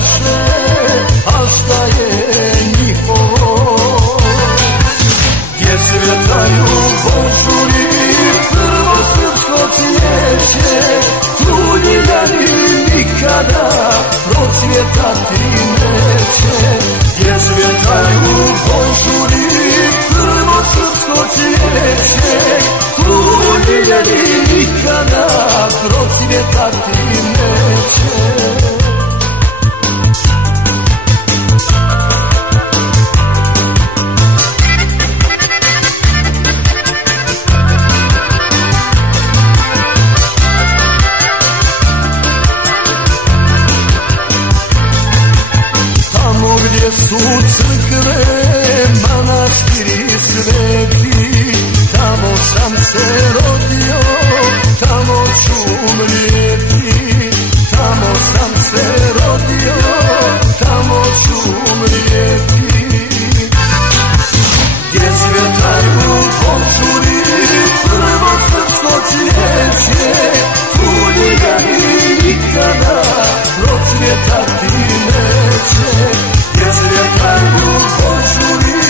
naše, a šta je njihovo? Gdje cvjetaju bonžuri, prvo srpsko cvijeće, tu ljiljani nikada procvjetati neće. Gdje cvjetaju bonžuri, prvo srpsko cvijeće, tu ljiljani nikada procvjetati neće. Gdje su crkve, manastiri sveti, tamo sam se rodio, tamo ću umrijeti. Tamo sam se rodio, tamo ću umrijeti. Gdje cvjetaju bonžuri, prvo srpsko cvijeće, tu ljiljani nikada procvjetati neće. Gdje cvjetaju bonžuri,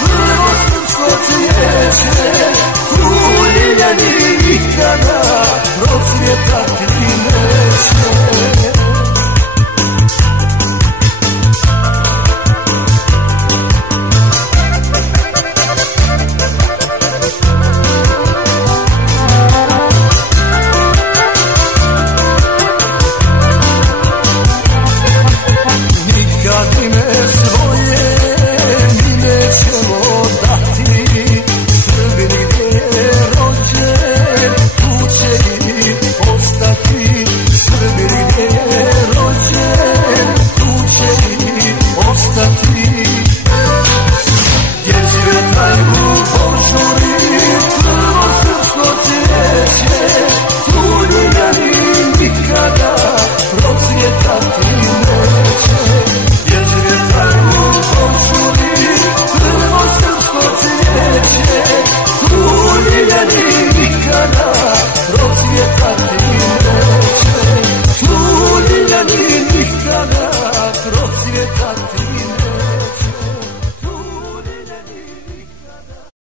prvo srpsko cvijeće, tu ljiljani nikada procvjetati neće. Procvjetati